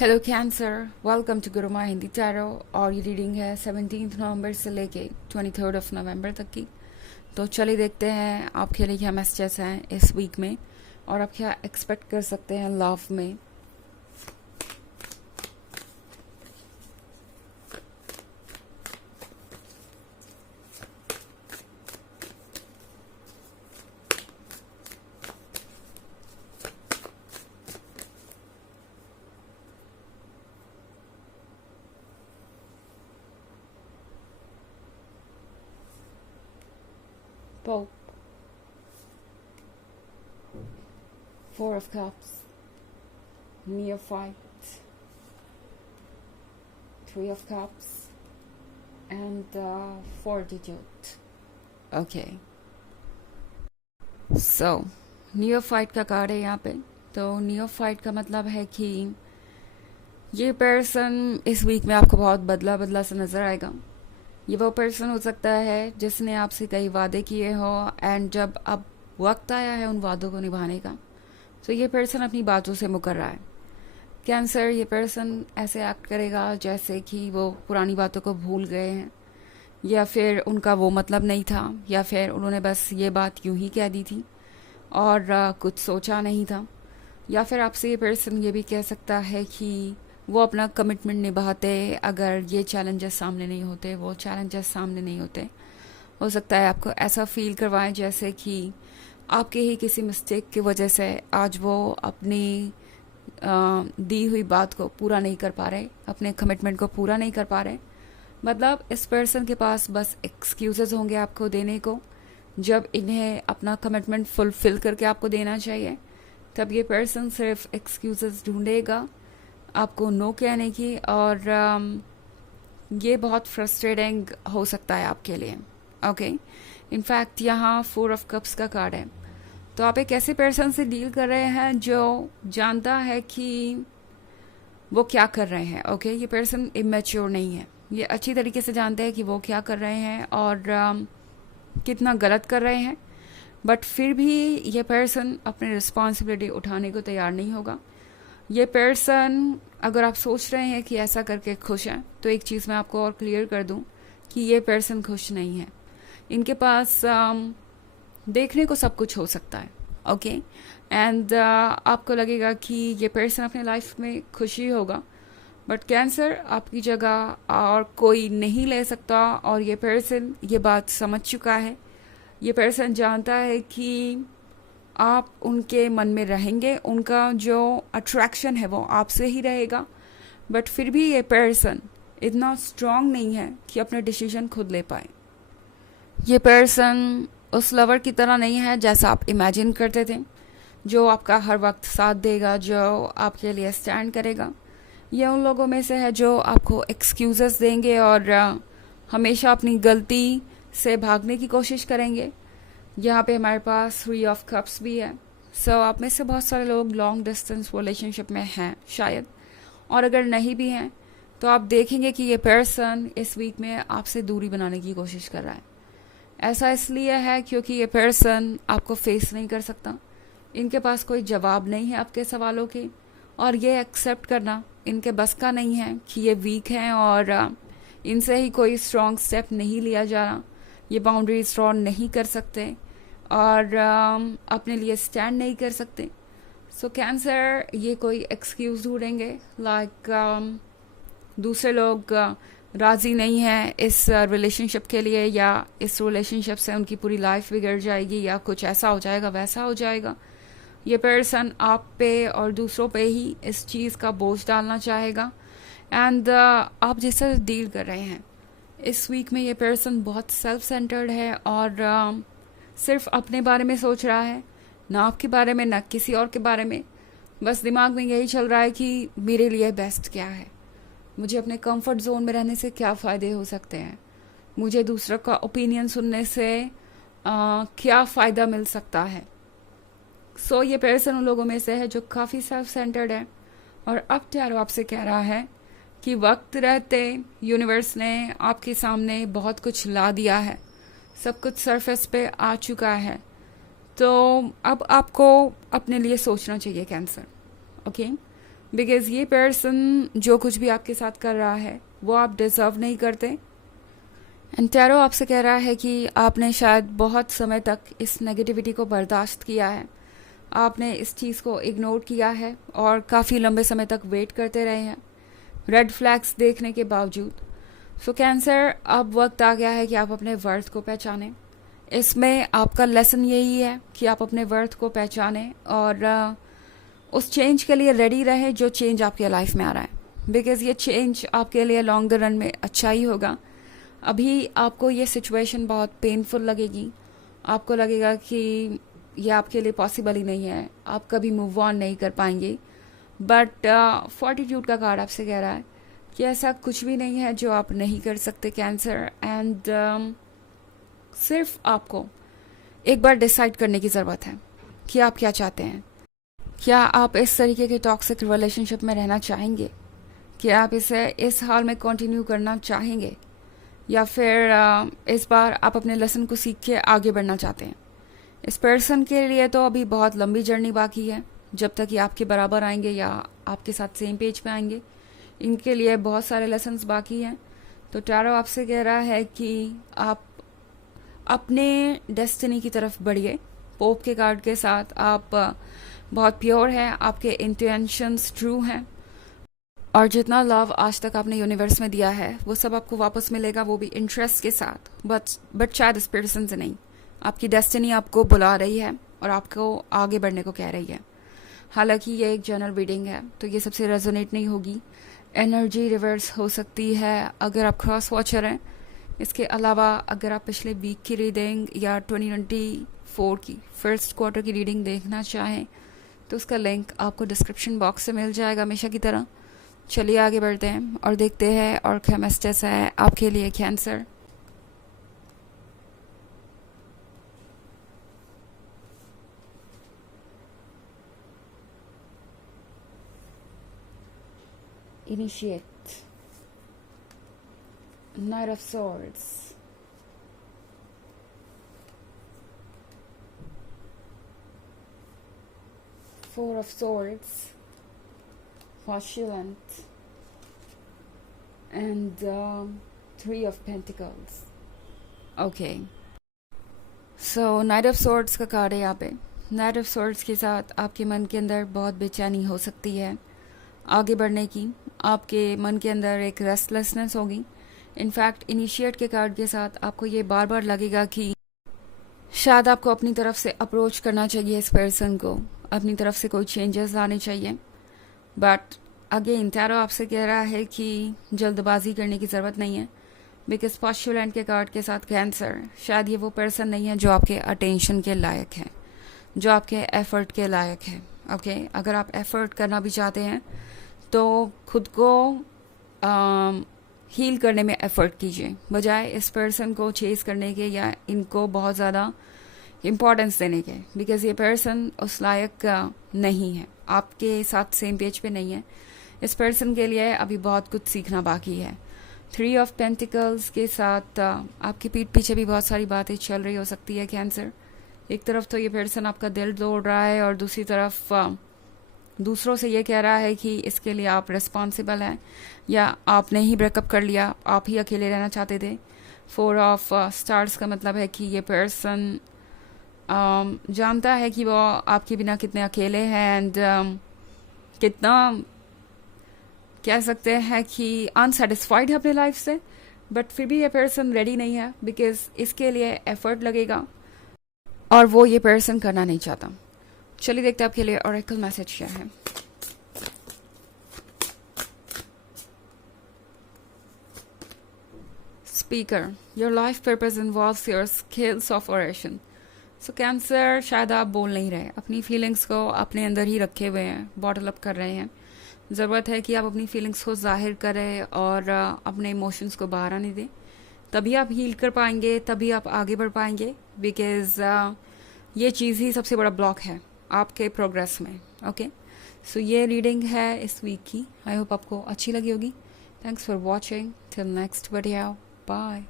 Hello cancer, welcome to Guruma Hindi tarot. और ये reading है 17 नवंबर से लेके 23 नवंबर तक की। तो चलिए देखते हैं आपके लिए क्या मैसेजेस हैं इस वीक में और आप क्या एक्सपेक्ट कर सकते हैं लव में। Pope, Four of Cups, Neophyte, Three of Cups, and Fortitude. Okay. So, neophyte का कार्ड है यहाँ पे। तो नियोफाइट का मतलब है कि ये पर्सन इस वीक में आपको बहुत बदला बदला सा नज़र आएगा। ये वो पर्सन हो सकता है जिसने आपसे कई वादे किए हो एंड जब अब वक्त आया है उन वादों को निभाने का, तो ये पर्सन अपनी बातों से मुकर रहा है। कैंसर, ये पर्सन ऐसे एक्ट करेगा जैसे कि वो पुरानी बातों को भूल गए हैं, या फिर उनका वो मतलब नहीं था, या फिर उन्होंने बस ये बात यूं ही कह दी थी और कुछ सोचा नहीं था। या फिर आपसे ये पर्सन ये भी कह सकता है कि वो अपना कमिटमेंट निभाते अगर ये चैलेंजेस सामने नहीं होते, वो चैलेंजेस सामने नहीं होते। हो सकता है आपको ऐसा फील करवाएं जैसे कि आपके ही किसी मिस्टेक की वजह से आज वो अपनी दी हुई बात को पूरा नहीं कर पा रहे, अपने कमिटमेंट को पूरा नहीं कर पा रहे। मतलब इस पर्सन के पास बस एक्सक्यूजेस होंगे आपको देने को। जब इन्हें अपना कमिटमेंट फुलफिल करके आपको देना चाहिए, तब ये पर्सन सिर्फ एक्सक्यूजेस ढूंढेगा आपको नो कहने की। और ये बहुत फ्रस्ट्रेटिंग हो सकता है आपके लिए। ओके, इनफैक्ट यहाँ फोर ऑफ कप्स का कार्ड है। तो आप एक ऐसे पर्सन से डील कर रहे हैं जो जानता है कि वो क्या कर रहे हैं। ओके, ये पर्सन इमेच्योर नहीं है, ये अच्छी तरीके से जानते हैं कि वो क्या कर रहे हैं और कितना गलत कर रहे हैं। बट फिर भी ये पर्सन अपनी रिस्पॉन्सिबिलिटी उठाने को तैयार नहीं होगा। ये पर्सन, अगर आप सोच रहे हैं कि ऐसा करके खुश हैं, तो एक चीज़ मैं आपको और क्लियर कर दूं कि ये पर्सन खुश नहीं है। इनके पास देखने को सब कुछ हो सकता है। ओके, एंड आपको लगेगा कि ये पर्सन अपने लाइफ में खुशी होगा, बट कैंसर आपकी जगह और कोई नहीं ले सकता। और ये पर्सन ये बात समझ चुका है। ये पर्सन जानता है कि आप उनके मन में रहेंगे, उनका जो अट्रैक्शन है वो आपसे ही रहेगा। बट फिर भी ये पर्सन इतना स्ट्रांग नहीं है कि अपने डिसीजन खुद ले पाए। ये पर्सन उस लवर की तरह नहीं है जैसा आप इमेजिन करते थे, जो आपका हर वक्त साथ देगा, जो आपके लिए स्टैंड करेगा। ये उन लोगों में से है जो आपको एक्सक्यूजेस देंगे और हमेशा अपनी गलती से भागने की कोशिश करेंगे। यहाँ पे हमारे पास थ्री ऑफ कप्स भी है। सो आप में से बहुत सारे लोग लॉन्ग डिस्टेंस रिलेशनशिप में हैं शायद, और अगर नहीं भी हैं तो आप देखेंगे कि ये पर्सन इस वीक में आपसे दूरी बनाने की कोशिश कर रहा है। ऐसा इसलिए है क्योंकि ये पर्सन आपको फेस नहीं कर सकता। इनके पास कोई जवाब नहीं है आपके सवालों के, और ये एक्सेप्ट करना इनके बस का नहीं है कि ये वीक हैं और इनसे ही कोई स्ट्रॉन्ग स्टेप नहीं लिया जा रहा। ये बाउंड्री स्ट्रॉन्ग नहीं कर सकते और अपने लिए स्टैंड नहीं कर सकते। सो कैंसर ये कोई एक्सक्यूज ढूंढेंगे, लाइक दूसरे लोग राज़ी नहीं हैं इस रिलेशनशिप के लिए, या इस रिलेशनशिप से उनकी पूरी लाइफ बिगड़ जाएगी, या कुछ ऐसा हो जाएगा वैसा हो जाएगा। ये पर्सन आप पे और दूसरों पे ही इस चीज़ का बोझ डालना चाहेगा। एंड आप जिससे डील कर रहे हैं इस वीक में, ये पर्सन बहुत सेल्फ सेंटर्ड है और सिर्फ अपने बारे में सोच रहा है, ना आपके बारे में ना किसी और के बारे में। बस दिमाग में यही चल रहा है कि मेरे लिए बेस्ट क्या है, मुझे अपने कंफर्ट जोन में रहने से क्या फ़ायदे हो सकते हैं, मुझे दूसरों का ओपिनियन सुनने से क्या फ़ायदा मिल सकता है। सो ये पर्सन उन लोगों में से है जो काफ़ी सेल्फ सेंटर्ड है। और अब टैरो आपसे कह रहा है कि वक्त रहते यूनिवर्स ने आपके सामने बहुत कुछ ला दिया है, सब कुछ सरफेस पे आ चुका है। तो अब आपको अपने लिए सोचना चाहिए कैंसर। ओके, बिकॉज ये पर्सन जो कुछ भी आपके साथ कर रहा है वो आप डिजर्व नहीं करते। एंड टैरो आपसे कह रहा है कि आपने शायद बहुत समय तक इस नेगेटिविटी को बर्दाश्त किया है, आपने इस चीज़ को इग्नोर किया है और काफ़ी लंबे समय तक वेट करते रहे हैं रेड फ्लैग्स देखने के बावजूद। सो कैंसर, अब वक्त आ गया है कि आप अपने वर्थ को पहचानें। इसमें आपका लेसन यही है कि आप अपने वर्थ को पहचानें और उस चेंज के लिए रेडी रहें जो चेंज आपके लाइफ में आ रहा है। बिकॉज ये चेंज आपके लिए लॉन्ग द रन में अच्छा ही होगा। अभी आपको ये सिचुएशन बहुत पेनफुल लगेगी, आपको लगेगा कि ये आपके लिए पॉसिबल ही नहीं है, आप कभी मूव ऑन नहीं कर पाएंगे। बट फॉर्टिट्यूड का कार्ड आपसे कह रहा है कि ऐसा कुछ भी नहीं है जो आप नहीं कर सकते कैंसर। एंड सिर्फ आपको एक बार डिसाइड करने की ज़रूरत है कि आप क्या चाहते हैं। क्या आप इस तरीके के टॉक्सिक रिलेशनशिप में रहना चाहेंगे? क्या आप इसे इस हाल में कंटिन्यू करना चाहेंगे, या फिर इस बार आप अपने लेसन को सीख के आगे बढ़ना चाहते हैं? इस पर्सन के लिए तो अभी बहुत लंबी जर्नी बाकी है, जब तक ये आपके बराबर आएंगे या आपके साथ सेम पेज पे आएंगे, इनके लिए बहुत सारे लेसन्स बाकी हैं। तो टैरो आपसे कह रहा है कि आप अपने डेस्टिनी की तरफ बढ़िए। पोप के कार्ड के साथ आप बहुत प्योर हैं, आपके इंटेंशंस ट्रू हैं, और जितना लव आज तक आपने यूनिवर्स में दिया है वो सब आपको वापस मिलेगा, वो भी इंटरेस्ट के साथ। बट शायद इस पर्सन से नहीं। आपकी डेस्टिनी आपको बुला रही है और आपको आगे बढ़ने को कह रही है। हालांकि ये एक जनरल रीडिंग है तो ये सबसे रेजोनेट नहीं होगी, एनर्जी रिवर्स हो सकती है अगर आप क्रॉस वॉचर हैं। इसके अलावा अगर आप पिछले वीक की रीडिंग या 2024 की फर्स्ट क्वार्टर की रीडिंग देखना चाहें तो उसका लिंक आपको डिस्क्रिप्शन बॉक्स से मिल जाएगा हमेशा की तरह। चलिए आगे बढ़ते हैं और देखते हैं और क्या मैसेज है आपके लिए cancer. Initiate, Knight of Swords, Four of Swords, Postulate, and Three of Pentacles. Okay. So Knight of Swords का कार्ड है यहाँ पे। Knight of Swords के साथ आपके मन के अंदर बहुत बेचैनी हो सकती है आगे बढ़ने की, आपके मन के अंदर एक रेस्टलेसनेस होगी। इनफैक्ट इनिशिएट के कार्ड के साथ आपको ये बार बार लगेगा कि शायद आपको अपनी तरफ से अप्रोच करना चाहिए इस पर्सन को, अपनी तरफ से कोई चेंजेस लाने चाहिए। बट अगेन टैरो आपसे कह रहा है कि जल्दबाजी करने की ज़रूरत नहीं है। बिकॉज पोस्टुलेंट के कार्ड के साथ कैंसर, शायद ये वो पर्सन नहीं है जो आपके अटेंशन के लायक है, जो आपके एफर्ट के लायक है। ओके, अगर आप एफर्ट करना भी चाहते हैं तो खुद को हील करने में एफर्ट कीजिए, बजाय इस पर्सन को चेस करने के या इनको बहुत ज़्यादा इम्पोर्टेंस देने के। बिकॉज ये पर्सन उस लायक नहीं है, आपके साथ सेम पेज पे नहीं है। इस पर्सन के लिए अभी बहुत कुछ सीखना बाकी है। थ्री ऑफ पेंटिकल्स के साथ आपकी पीठ पीछे भी बहुत सारी बातें चल रही हो सकती है कैंसर। एक तरफ तो ये पर्सन आपका दिल तोड़ रहा है और दूसरी तरफ दूसरों से ये कह रहा है कि इसके लिए आप रिस्पॉन्सिबल हैं, या आपने ही ब्रेकअप कर लिया, आप ही अकेले रहना चाहते थे। फोर ऑफ स्टार्स का मतलब है कि ये पर्सन जानता है कि वो आपके बिना कितने अकेले हैं एंड कितना कह सकते हैं कि अनसेटिस्फाइड है अपने लाइफ से। बट फिर भी ये पर्सन रेडी नहीं है बिकॉज इसके लिए एफर्ट लगेगा और वो ये पर्सन करना नहीं चाहता। चलिए देखते हैं आपके लिए ऑरेकल मैसेज क्या है। Speaker, your life purpose involves your skills of oration. So cancer, शायद आप बोल नहीं रहे, अपनी फीलिंग्स को अपने अंदर ही रखे हुए हैं, बॉटल अप कर रहे हैं। ज़रूरत है कि आप अपनी फीलिंग्स को जाहिर करें और अपने इमोशंस को बाहर आने दें, तभी आप हील कर पाएंगे, तभी आप आगे बढ़ पाएंगे। बिकॉज ये चीज़ ही सबसे बड़ा ब्लॉक है आपके प्रोग्रेस में। ओके, सो ये रीडिंग है इस वीक की। आई होप आपको अच्छी लगी होगी। Thanks for watching, till next video, bye.